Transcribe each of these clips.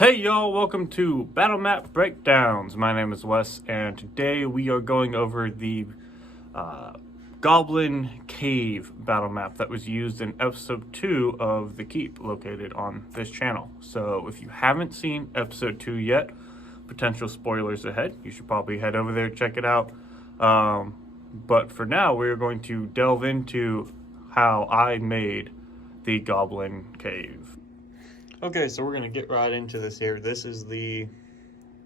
Hey y'all, welcome to Battle Map Breakdowns. My name is Wes, and today we are going over the Goblin Cave battle map that was used in episode 2 of The Keep, located on this channel. So if you haven't seen episode 2 yet, potential spoilers ahead, you should probably head over there, check it out. But for now, we're going to delve into how I made the Goblin Cave. Okay, so we're going to get right into this here. This is the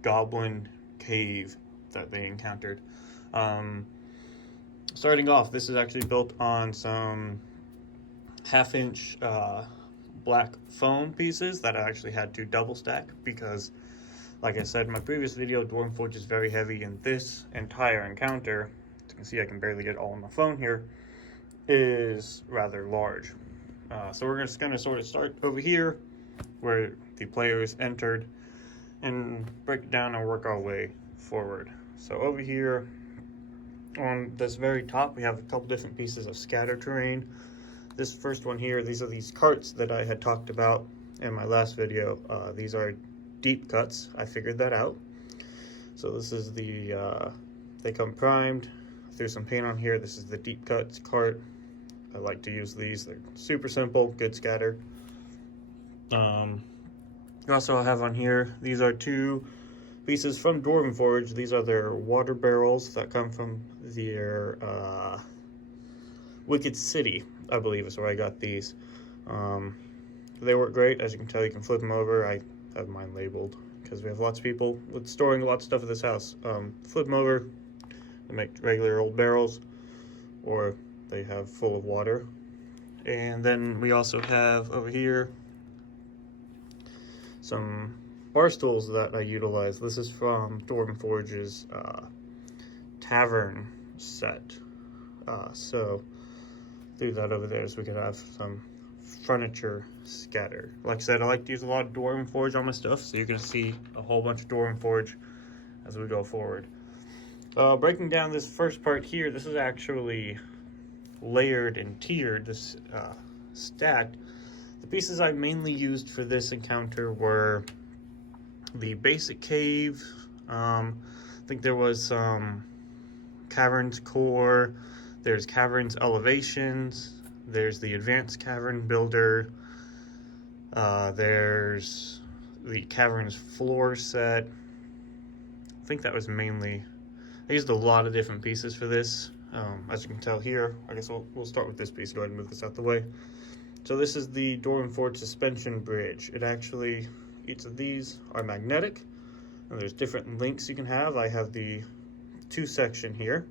Goblin Cave that they encountered. Starting off, this is actually built on some half-inch black foam pieces that I actually had to double stack because, like I said in my previous video, Dwarven Forge is very heavy, and this entire encounter, as you can see I can barely get all on my phone here, is rather large. So we're just going to sort of start over here where the players entered and break it down and work our way forward. So over here on this very top, we have a couple different pieces of scatter terrain. This first one here, these are these carts that I had talked about in my last video. These are deep cuts. I figured that out. So this is the, they come primed. I threw some paint on here. This is the deep cuts cart. I like to use these. They're super simple, good scatter. Also I have on here, these are two pieces from Dwarven Forge. These are their water barrels that come from their Wicked City, I believe is where I got these. They work great. As you can tell, you can flip them over. I have mine labeled because we have lots of people with storing lots of stuff at this house. Flip them over, they make regular old barrels, or they have full of water. And then we also have over here some bar stools that I utilize. This is from Dwarven Forge's Tavern set. So threw that over there so we could have some furniture scatter. Like I said, I like to use a lot of Dwarven Forge on my stuff, so you're going to see a whole bunch of Dwarven Forge as we go forward. Breaking down this first part here, this is actually layered and tiered, this stacked. The pieces I mainly used for this encounter were the basic cave. I think there was some caverns core. There's caverns elevations. There's the advanced cavern builder. There's the caverns floor set. I think that was mainly, I used a lot of different pieces for this. As you can tell here, I guess we'll start with this piece. Go ahead and move this out the way. So this is the Dwarven Forge suspension bridge. It actually, each of these are magnetic, and there's different lengths you can have. I have the 2 section here.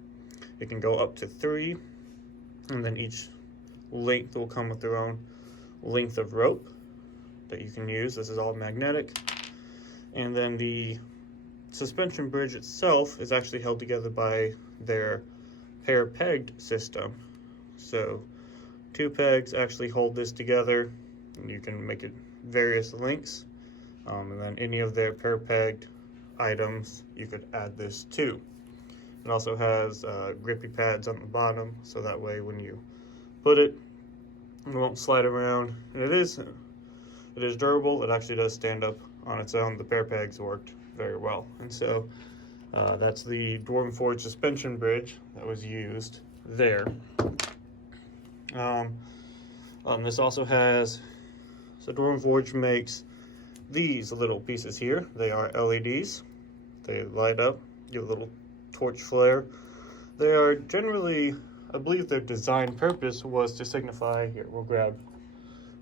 It can go up to 3, and then each length will come with their own length of rope that you can use. This is all magnetic. And then the suspension bridge itself is actually held together by their pair-pegged system. So 2 pegs actually hold this together, and you can make it various lengths. And then any of their pair-pegged items, you could add this to. It also has grippy pads on the bottom, so that way when you put it, it won't slide around. And it is durable. It actually does stand up on its own. The pair pegs worked very well. And so that's the Dwarven Forge suspension bridge that was used there. This also has, so Dwarven Forge makes these little pieces here. They are LEDs. They light up, give a little torch flare. They are generally, I believe their design purpose was to signify, here we'll grab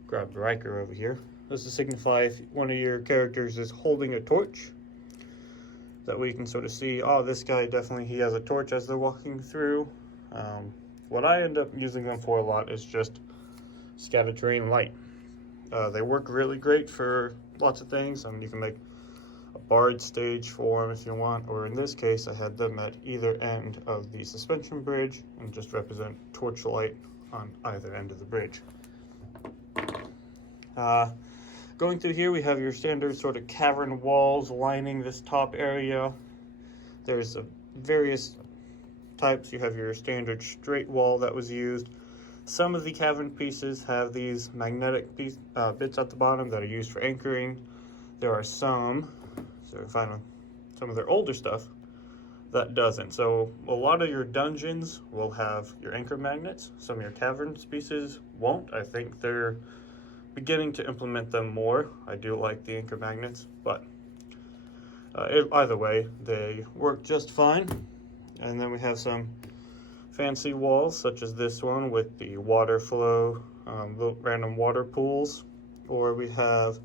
Riker over here. This is to signify if one of your characters is holding a torch. That way you can sort of see, oh, this guy definitely, he has a torch as they're walking through. What I end up using them for a lot is just scatter terrain light. They work really great for lots of things. You can make a barred stage for them if you want, or in this case, I had them at either end of the suspension bridge and just represent torchlight on either end of the bridge. Going through here, we have your standard sort of cavern walls lining this top area. There's various types. You have your standard straight wall that was used. Some of the cavern pieces have these magnetic bits at the bottom that are used for anchoring. there are some, so finally, some of their older stuff that doesn't. So a lot of your dungeons will have your anchor magnets. Some of your cavern pieces won't. I think they're beginning to implement them more. I do like the anchor magnets, but either way, they work just fine. And then we have some fancy walls, such as this one with the water flow, the random water pools, or we have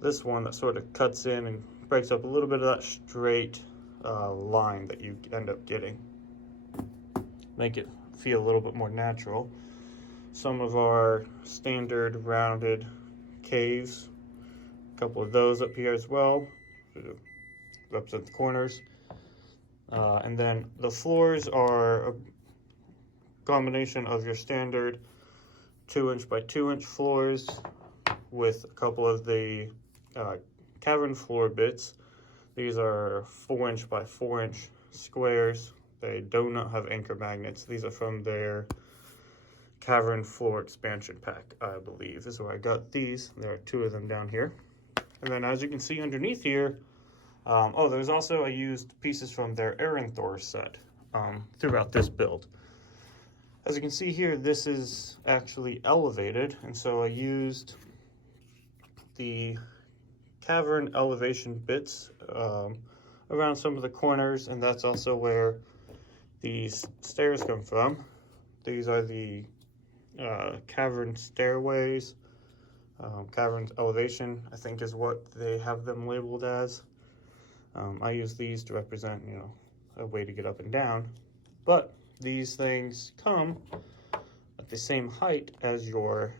this one that sort of cuts in and breaks up a little bit of that straight line that you end up getting. Make it feel a little bit more natural. Some of our standard rounded caves, a couple of those up here as well, to represent the corners. And then the floors are a combination of your standard 2-inch by 2-inch floors with a couple of the cavern floor bits. These are 4-inch by 4-inch squares. They do not have anchor magnets. These are from their cavern floor expansion pack, I believe, is where I got these. There are 2 of them down here. And then as you can see underneath here, there's also, I used pieces from their Thor set throughout this build. As you can see here, this is actually elevated, and so I used the Cavern Elevation bits around some of the corners, and that's also where these stairs come from. These are the cavern stairways. Cavern Elevation, I think, is what they have them labeled as. I use these to represent, a way to get up and down, but these things come at the same height as your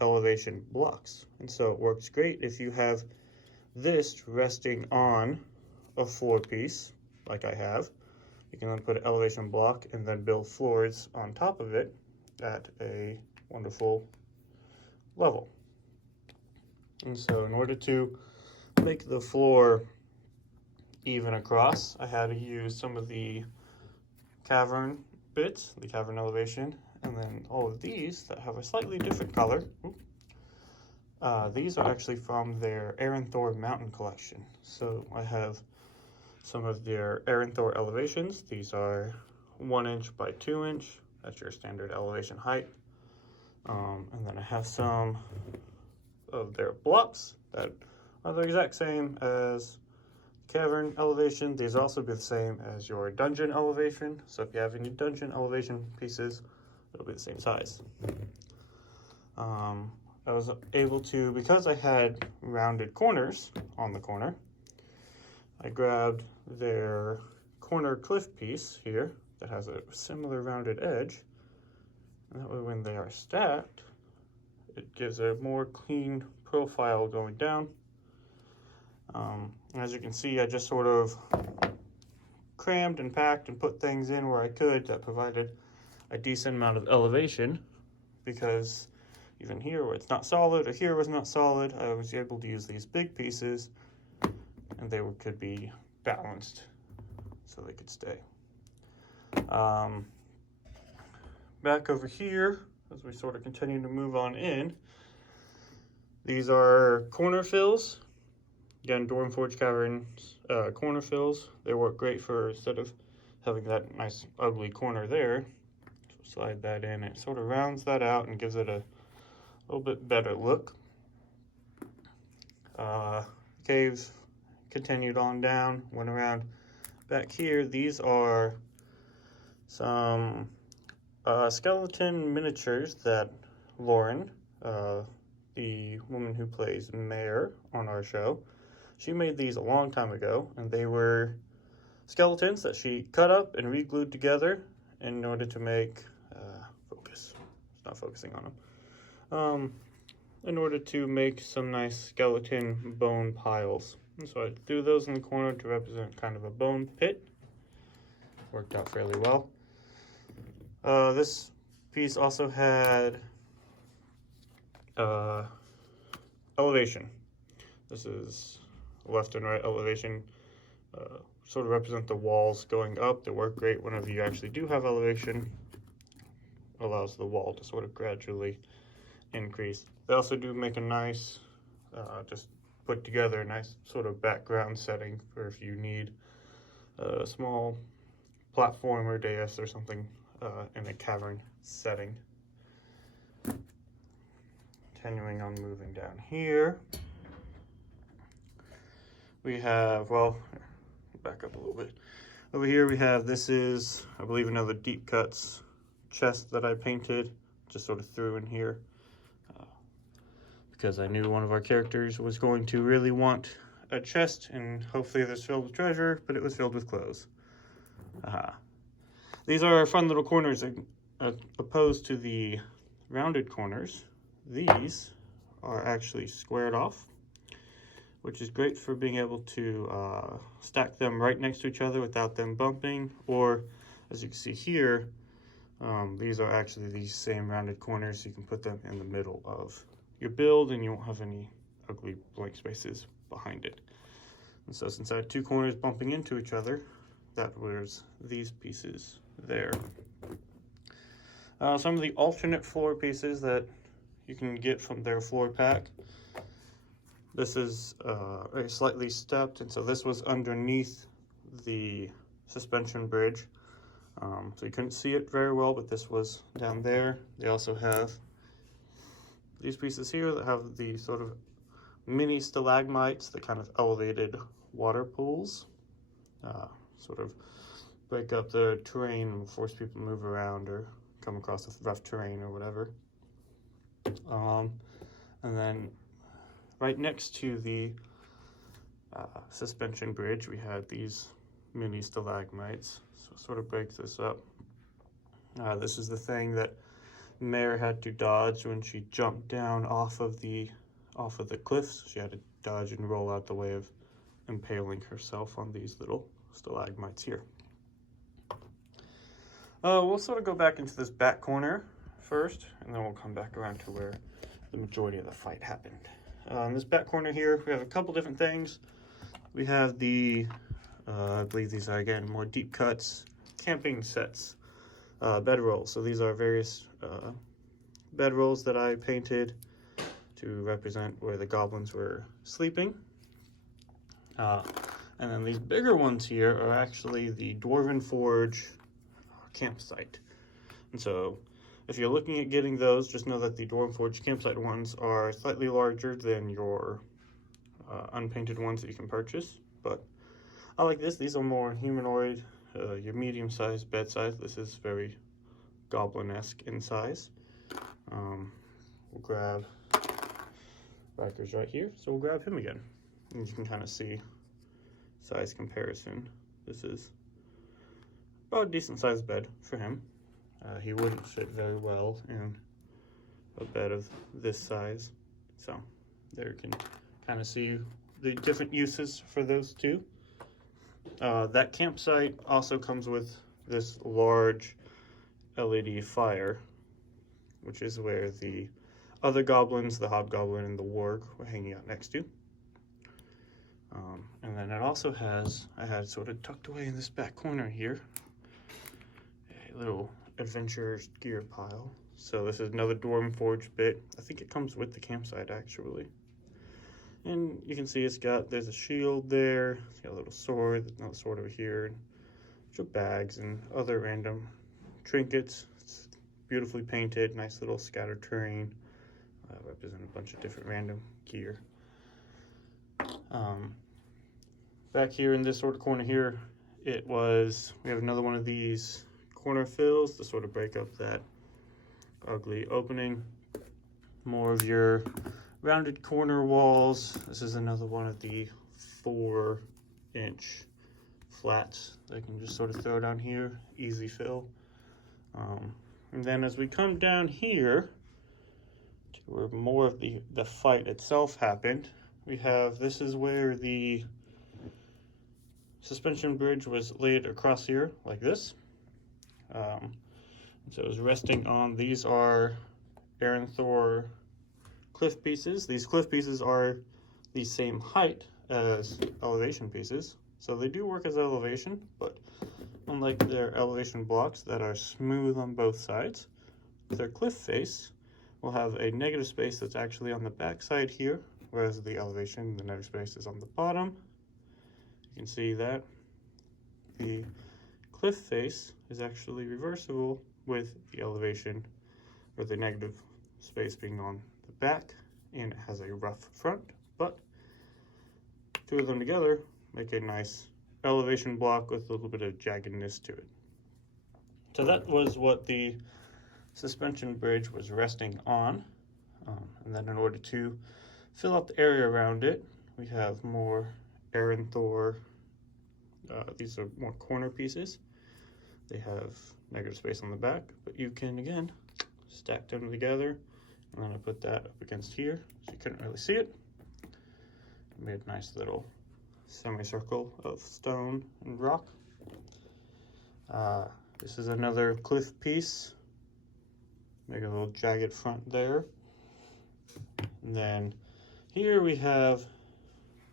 elevation blocks, and so it works great if you have this resting on a floor piece like I have. You can then put an elevation block and then build floors on top of it at a wonderful level. And so in order to make the floor even across, I had to use some of the cavern bits, the cavern elevation, and then all of these that have a slightly different color. These are actually from their Thor mountain collection. So I have some of their Thor elevations. These are 1-inch by 2-inch. That's your standard elevation height. And then I have some of their blocks that are the exact same as cavern elevation. These also be the same as your dungeon elevation. So if you have any dungeon elevation pieces, it'll be the same size. I was able to, because I had rounded corners on the corner, I grabbed their corner cliff piece here that has a similar rounded edge. And that way when they are stacked, it gives a more clean profile going down. As you can see, I just sort of crammed and packed and put things in where I could that provided a decent amount of elevation, because even here where it's not solid or here was not solid, I was able to use these big pieces and they could be balanced so they could stay. Back over here, as we sort of continue to move on in, these are corner fills. Again, Dormforge Caverns corner fills. They work great for, instead of having that nice ugly corner there, slide that in. It sort of rounds that out and gives it a little bit better look. Caves continued on down, went around back here. These are some skeleton miniatures that Lauren, the woman who plays Mare on our show, she made these a long time ago, and they were skeletons that she cut up and re-glued together in order to make focus. It's not focusing on them. In order to make some nice skeleton bone piles. And so I threw those in the corner to represent kind of a bone pit. Worked out fairly well. This piece also had elevation. This is left and right elevation. Sort of represent the walls going up. They work great whenever you actually do have elevation. Allows the wall to sort of gradually increase. They also do make a nice, just put together a nice sort of background setting for if you need a small platform or dais or something in a cavern setting. Continuing on moving down here, we have, well, back up a little bit. Over here we have, this is, I believe, another deep cuts chest that I painted, just sort of threw in here because I knew one of our characters was going to really want a chest, and hopefully this filled with treasure, but it was filled with clothes. These are fun little corners opposed to the rounded corners. These are actually squared off, which is great for being able to stack them right next to each other without them bumping, or as you can see here, these are actually these same rounded corners, so you can put them in the middle of your build and you won't have any ugly blank spaces behind it. And so since I had two corners bumping into each other, that was these pieces there. Some of the alternate floor pieces that you can get from their floor pack. This is very slightly stepped, and so this was underneath the suspension bridge. So you couldn't see it very well, but this was down there. They also have these pieces here that have the sort of mini stalagmites that kind of elevated water pools. Sort of break up the terrain and force people to move around or come across rough terrain or whatever. And then right next to the suspension bridge, we had these mini stalagmites. So sort of break this up. This is the thing that Mare had to dodge when she jumped down off of the cliffs. She had to dodge and roll out the way of impaling herself on these little stalagmites here. We'll sort of go back into this back corner first, and then we'll come back around to where the majority of the fight happened. In this back corner here, we have a couple different things. We have the, I believe these are, again, more deep cuts, camping sets, bedrolls. So these are various bedrolls that I painted to represent where the goblins were sleeping. And then these bigger ones here are actually the Dwarven Forge campsite. And so if you're looking at getting those, just know that the Dwarven Forge campsite ones are slightly larger than your unpainted ones that you can purchase. But I like this. These are more humanoid, your medium-sized bed size. This is very goblin-esque in size. We'll grab Riker's right here, so we'll grab him again. And you can kind of see size comparison. This is about a decent sized bed for him. He wouldn't fit very well in a bed of this size. So there you can kind of see the different uses for those two. That campsite also comes with this large LED fire, which is where the other goblins, the Hog Goblin and the Warg, were hanging out next to. And then it also has, I had sort of tucked away in this back corner here, a little adventurer's gear pile. So this is another Dwarven Forge bit. I think it comes with the campsite actually. And you can see there's a shield there, it's got a little sword, there's another sword over here, and a bunch of bags and other random trinkets. It's beautifully painted, nice little scattered terrain, represent a bunch of different random gear. Back here in this sort of corner here, we have another one of these corner fills to sort of break up that ugly opening. More of your rounded corner walls. This is another one of the 4-inch flats that I can just sort of throw down here, easy fill. And then as we come down here to where more of the fight itself happened, this is where the suspension bridge was laid across here like this. So it was resting on, these are Thor cliff pieces. These cliff pieces are the same height as elevation pieces, so they do work as elevation, but unlike their elevation blocks that are smooth on both sides, their cliff face will have a negative space that's actually on the back side here, whereas the elevation, the nether space, is on the bottom. You can see that the cliff face is actually reversible with the elevation, or the negative space, being on the back, and it has a rough front, but two of them together make a nice elevation block with a little bit of jaggedness to it. So that was what the suspension bridge was resting on. And then in order to fill out the area around it, we have more Iron Thor. These are more corner pieces. They have negative space on the back, but you can, again, stack them together. And then I put that up against here, so you couldn't really see it. Made a nice little semicircle of stone and rock. This is another cliff piece. Make a little jagged front there. And then here we have,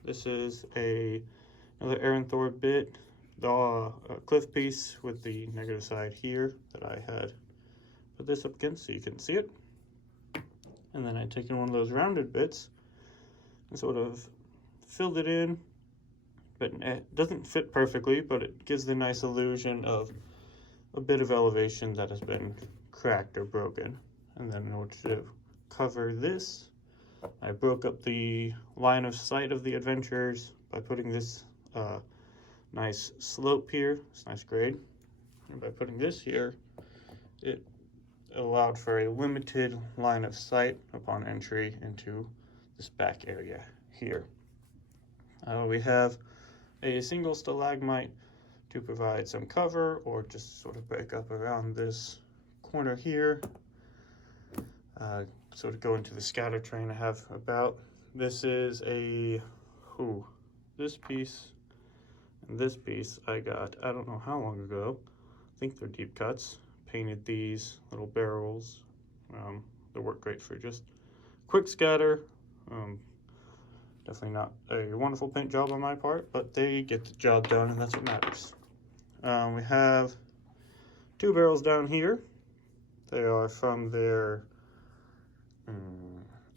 this is another Iron Thor bit, the cliff piece with the negative side here that I had put this up against so you can see it. And then I'd taken one of those rounded bits and sort of filled it in, but it doesn't fit perfectly, but it gives the nice illusion of a bit of elevation that has been cracked or broken. And then in order to cover this, I broke up the line of sight of the adventurers by putting this nice slope here, this nice grade. And by putting this here, it allowed for a limited line of sight upon entry into this back area here. We have a single stalagmite to provide some cover, or just sort of break up around this corner here. Sort of go into the scatter train I have about. This is this piece and this piece I got, I don't know how long ago. I think they're deep cuts. Painted these little barrels. They work great for just quick scatter. Definitely not a wonderful paint job on my part, but they get the job done, and that's what matters. We have two barrels down here. They are from their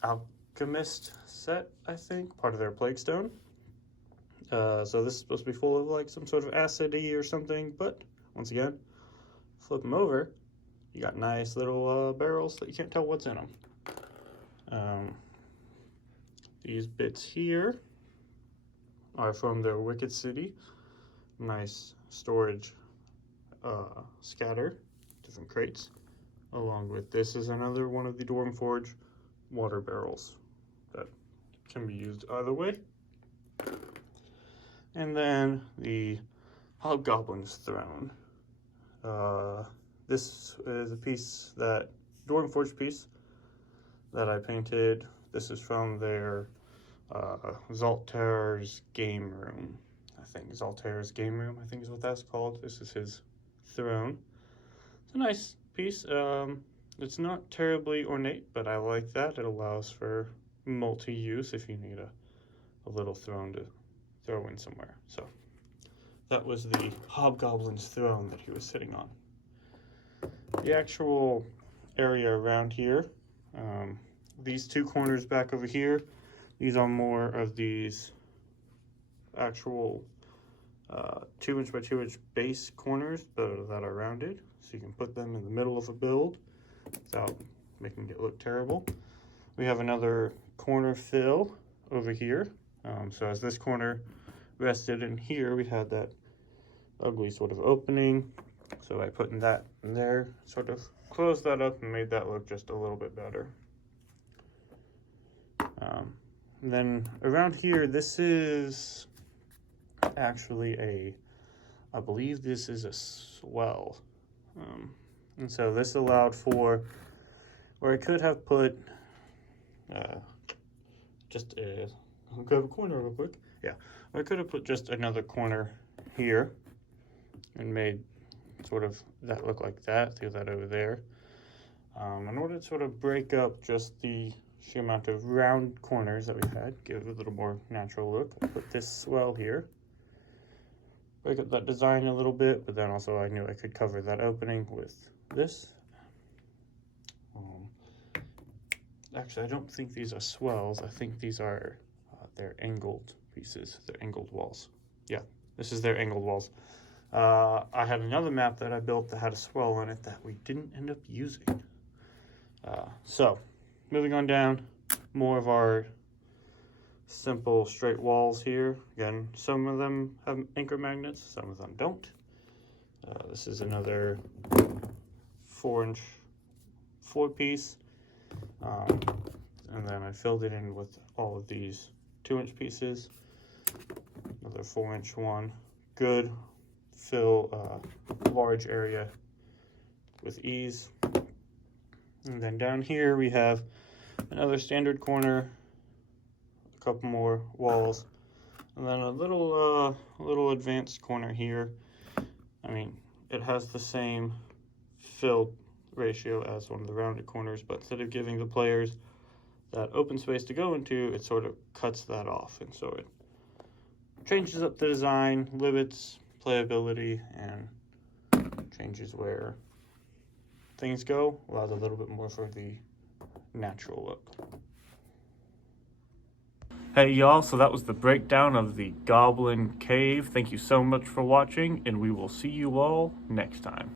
alchemist set, I think, part of their plague stone. So this is supposed to be full of like some sort of acidy or something, but once again, flip them over, you got nice little barrels that you can't tell what's in them. These bits here are from their Wicked City. Nice storage scatter, different crates. Along with this is another one of the Dwarven Forge water barrels that can be used either way. And then the Hog Goblins Throne. This is a piece that, Dwarven Forge piece that I painted. This is from their Zalter's game room. I think Zalter's game room, I think is what that's called. This is his throne. It's a nice piece. It's not terribly ornate, but I like that. It allows for multi-use if you need a little throne to throw in somewhere. So that was the Hobgoblin's throne that he was sitting on. The actual area around here, these two corners back over here, these are more of these actual 2-inch by 2-inch base corners that are rounded, so you can put them in the middle of a build without making it look terrible. We have another corner fill over here. So as this corner rested in here, we had that ugly sort of opening. So by putting that in there, sort of closed that up and made that look just a little bit better. And then around here, this is actually I believe this is a swell. And so this allowed for, where I could have put I'll grab a corner real quick. Yeah, I could have put just another corner here and made sort of that look like that, threw that over there. In order to sort of break up just the sheer amount of round corners that we had, give it a little more natural look, I put this swell here. Break up that design a little bit, but then also I knew I could cover that opening with this. Actually, I don't think these are swells. I think these are their angled pieces, their angled walls. Yeah, this is their angled walls. I had another map that I built that had a swell on it that we didn't end up using. So, moving on down, more of our simple straight walls here. Again, some of them have anchor magnets, some of them don't. This is another 4-inch 4-piece. And then I filled it in with all of these 2-inch pieces. Another 4-inch one. Good. Fill a large area with ease. And then down here we have another standard corner, a couple more walls, and then a little advanced corner here. I mean, it has the same fill ratio as one of the rounded corners, but instead of giving the players that open space to go into, it sort of cuts that off, and so it changes up the design, limits playability, and changes where things go, allows a little bit more for the natural look. Hey y'all, so that was the breakdown of the Goblin Cave. Thank you so much for watching, and we will see you all next time.